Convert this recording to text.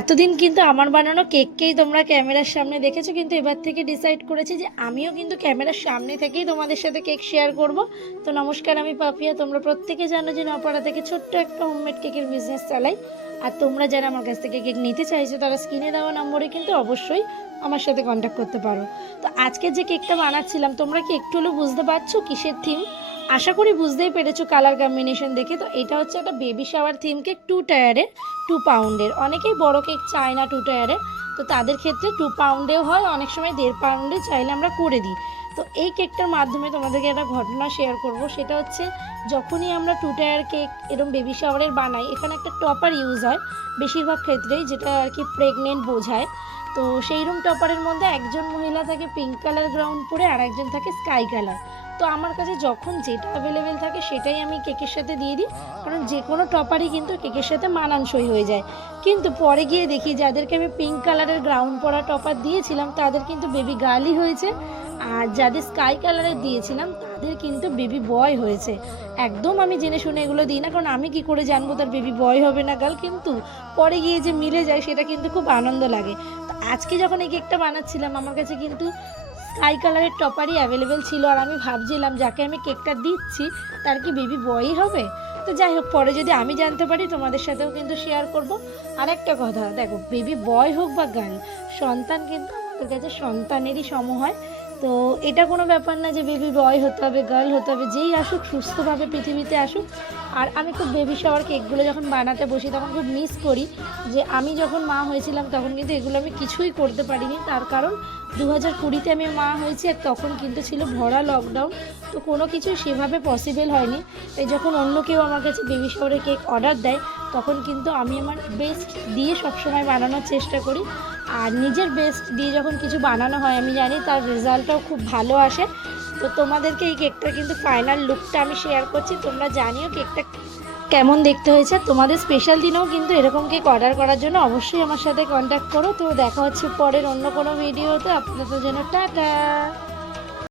এতদিন কিন্তু আমার বানানো কেককেই তোমরা ক্যামেরার সামনে দেখেছো, কিন্তু এবার থেকে ডিসাইড করেছি যে আমিও কিন্তু ক্যামেরার সামনে থেকেই তোমাদের সাথে কেক শেয়ার করব। তো নমস্কার, আমি পাপিয়া। তোমরা প্রত্যেকে জানো যে নপাড়া থেকে ছোট্ট একটা হোমমেড কেকের বিজনেস চালাই। আর তোমরা যারা আমার কাছ থেকে কেক নিতে চাইছো তারা স্ক্রিনে দেওয়া নম্বরে কিন্তু অবশ্যই আমার সাথে কন্ট্যাক্ট করতে পারো। তো আজকে যে কেকটা বানাচ্ছিলাম, তোমরা কি একটু হলেও বুঝতে পারছো কিসের থিম? আশা করি বুঝতেই পেরেছো কালার কম্বিনেশন দেখে। তো এটা হচ্ছে একটা বেবি শাওয়ার থিম কেক, 2 টায়ারের, 2 পাউন্ডের। অনেকেই বড় কেক চায় না 2 টায়ারের, তো তাদের ক্ষেত্রে 2 পাউন্ডেও হয়, অনেক সময় 1.5 পাউন্ডে চাইলে আমরা করে দিই। তো এই কেকটার মাধ্যমে তোমাদেরকে একটা ঘটনা শেয়ার করব। সেটা হচ্ছে, যখনই আমরা 2 টায়ার কেক এরকম বেবি শাওয়ারের বানাই, এখানে একটা টপার ইউজ হয় বেশিরভাগ ক্ষেত্রেই, যেটা আর কি প্রেগনেন্ট বোঝায়। তো সেই রুম টপারের মধ্যে একজন মহিলা থাকে পিঙ্ক কালার গ্রাউন্ড পরে, আর একজন থাকে স্কাই কালার। তো আমার কাছে যখন যেটা অ্যাভেলেবেল থাকে সেটাই আমি কেকের সাথে দিয়ে দিই, কারণ যে কোনো টপারই কিন্তু কেকের সাথে মানানসই হয়ে যায়। কিন্তু পরে গিয়ে দেখি যাদেরকে আমি পিঙ্ক কালারের গ্রাউন্ড পরা টপার দিয়েছিলাম তাদের কিন্তু বেবি গার্লই হয়েছে, আর যাদের স্কাই কালারের দিয়েছিলাম তাদের কিন্তু বেবি বয় হয়েছে। একদম আমি জেনে শুনে এগুলো দিই না, কারণ আমি কি করে জানবো তার বেবি বয় হবে না গার্ল, কিন্তু পরে গিয়ে যে মিলে যায় সেটা কিন্তু খুব আনন্দ লাগে। তো আজকে যখন এই কেকটা বানাচ্ছিলাম আমার কাছে কিন্তু স্কাই কালারের টপারই অ্যাভেলেবেল ছিল, আর আমি ভাবছিলাম যাকে আমি কেকটা দিচ্ছি তার কি বেবি বয়ই হবে। তো যাই হোক, পরে যদি আমি জানতে পারি তোমাদের সাথেও কিন্তু শেয়ার করব। আর একটা কথা দেখো, বেবি বয় হোক বা গার্ল, সন্তান কিন্তু আমাদের কাছে সন্তানেরই সম হয়। তো এটা কোনো ব্যাপার না যে বেবি বয় হতে হবে গার্ল হতে হবে, যেই আসুক সুস্থভাবে পৃথিবীতে আসুক। আর আমি খুব বেবি শাওয়ার কেকগুলো যখন বানাতে বসি তখন খুব মিস করি যে আমি যখন মা হয়েছিলাম তখন কিন্তু এগুলো আমি কিছুই করতে পারিনি। তার কারণ 2020-তে আমি মা হয়েছি, আর তখন কিন্তু ছিল ভরা লকডাউন, তো কোনো কিছুই সেভাবে পসিবল হয়নি। তাই যখন অন্য কেউ আমার কাছে বেবি শাওয়ারের কেক অর্ডার দেয় তখন কিন্তু আমি আমার বেস্ট দিয়ে সবসময় বানানোর চেষ্টা করি। আর নিজের বেস্ট দিয়ে যখন কিছু বানানো হয় আমি জানি তার রেজাল্টটাও খুব ভালো আসে। তো তোমাদেরকে এই কেকটার কিন্তু ফাইনাল লুকটা আমি শেয়ার করছি, তোমরা জানিও কেকটা কেমন দেখতে হয়েছে। তোমাদের স্পেশাল দিনেও কিন্তু এরকম কেক অর্ডার করার জন্য অবশ্যই আমার সাথে কন্ট্যাক্ট করো। তো দেখা হচ্ছে পরের অন্য কোনো ভিডিওতে। আপনাদের জন্য টাটা।